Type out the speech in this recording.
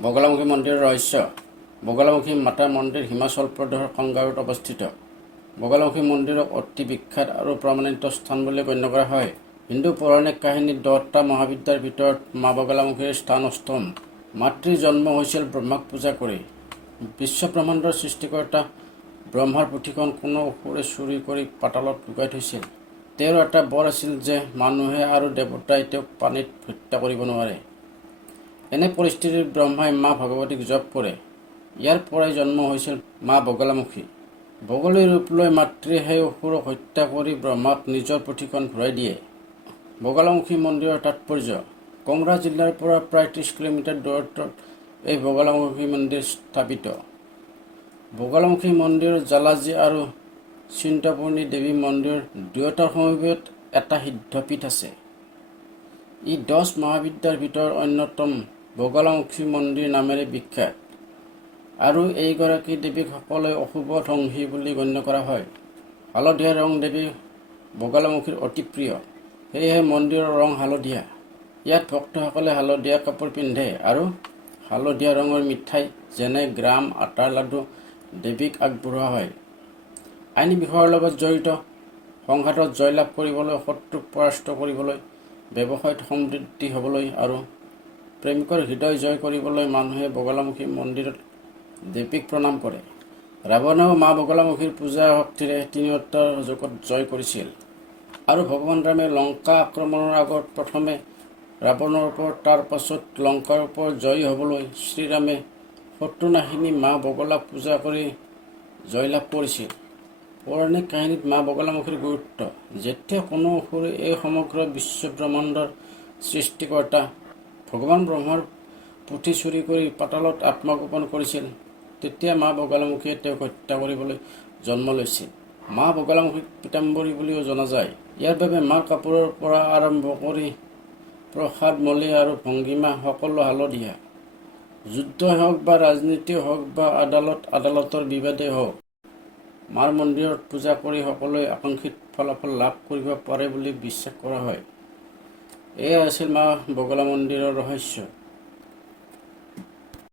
বগালামুখী মন্দিৰৰ ৰহস্য। বগালামুখী মাতা মন্দিৰ হিমাচল প্ৰদেশৰ কাংগাৰত অৱস্থিত। বগালামুখী মন্দিৰক অতি বিখ্যাত আৰু প্ৰমাণিত স্থান বুলি গণ্য কৰা হয়। হিন্দু পৌৰাণিক কাহিনীত 10টা মহাবিদ্যাৰ ভিতৰত মা বগালামুখীৰ স্থান অষ্টম। মাতৃৰ জন্ম হৈছিল ব্ৰহ্মাক পূজা কৰি। বিশ্বব্ৰহ্মাণ্ডৰ সৃষ্টিকৰ্তা ব্ৰহ্মাৰ পুথিখন কোনো অসুৰে চুৰি কৰি পাতালত লুকাই থৈছিল। তেওঁৰ এটা বৰ আছিল যে মানুহে আৰু দেৱতাই তেওঁক পানীত হত্যা কৰিব নোৱাৰে। এনে পৰিস্থিতিত ব্ৰহ্মাই মা ভগৱতীক জপ কৰে। ইয়াৰ পৰাই জন্ম হৈছিল মা বগালামুখী। বগলীৰ ৰূপ লৈ মাতৃয়ে সেই অসুৰক হত্যা কৰি ব্ৰহ্মাক নিজৰ পুথিখন ঘূৰাই দিয়ে। বগালামুখী মন্দিৰৰ তাৎপৰ্য। কংৰা জিলাৰ পৰা প্ৰায় 30 কিলোমিটাৰ দূৰত্বত এই বগালামুখী মন্দিৰ স্থাপিত। বগালামুখী মন্দিৰ জালাজী আৰু চিন্তপূৰ্ণী দেৱী মন্দিৰ দুয়োটাৰ সমীপত এটা সিদ্ধপীঠ আছে। ই 10 মহাবিদ্যাৰ ভিতৰত অন্যতম বগালামুখী মন্দিৰ নামেৰে বিখ্যাত আৰু এইগৰাকী দেৱীক সকলোৱে অশুভ ধ্বংসী বুলি গণ্য কৰা হয়। হালধীয়া ৰং দেৱী বগালামুখীৰ অতি প্ৰিয়, সেয়েহে মন্দিৰৰ ৰং হালধীয়া। ইয়াত ভক্তসকলে হালধীয়া কাপোৰ পিন্ধে আৰু হালধীয়া ৰঙৰ মিঠাই যেনে গ্ৰাম, আটাৰ লাডু দেৱীক আগবঢ়োৱা হয়। আইনী বিষয়ৰ লগত জড়িত সংঘাতত জয়লাভ কৰিবলৈ, শত্ৰুক পৰাস্ত কৰিবলৈ, ব্যৱসায়ত সমৃদ্ধি হ'বলৈ আৰু প্ৰেমিকৰ হৃদয় জয় কৰিবলৈ মানুহে বগালামুখী মন্দিৰত দেৱীক প্ৰণাম কৰে। ৰাৱণেও মা বগালামুখীৰ পূজা শক্তিৰে তিনিওটাৰ জগত জয় কৰিছিল আৰু ভগৱান ৰামে লংকা আক্ৰমণৰ আগত প্ৰথমে ৰাৱণৰ ওপৰত, তাৰ পাছত লংকাৰ ওপৰত জয়ী হ'বলৈ শ্ৰীৰামে শত্ৰুনাশিনী মা বগলাক পূজা কৰি জয়লাভ কৰিছিল। পৌৰাণিক কাহিনীত মা বগালামুখীৰ গুৰুত্ব। যেতিয়া কোনো অসুৰে এই সমগ্ৰ বিশ্বব্ৰহ্মাণ্ডৰ সৃষ্টিকৰ্তা ভগৱান ব্ৰহ্মাৰ পুথি চুৰি কৰি পাতালত আত্মগোপন কৰিছিল, তেতিয়া মা বগালামুখীয়ে তেওঁক হত্যা কৰিবলৈ জন্ম লৈছিল। মা বগালামুখীক পীতাম্বৰী বুলিও জনা যায়। ইয়াৰ বাবে মাৰ কাপোৰৰ পৰা আৰম্ভ কৰি প্ৰসাদ, মলি আৰু ভংগীমা সকলো হালধীয়া। যুদ্ধই হওক বা ৰাজনীতি হওক বা আদালতৰ বিবাদেই হওক, মাৰ মন্দিৰত পূজা কৰি সকলোৱে আকাংক্ষিত ফলাফল লাভ কৰিব পাৰে বুলি বিশ্বাস কৰা হয়। এয়া আছিল মা বগলা মন্দিৰৰ ৰহস্য।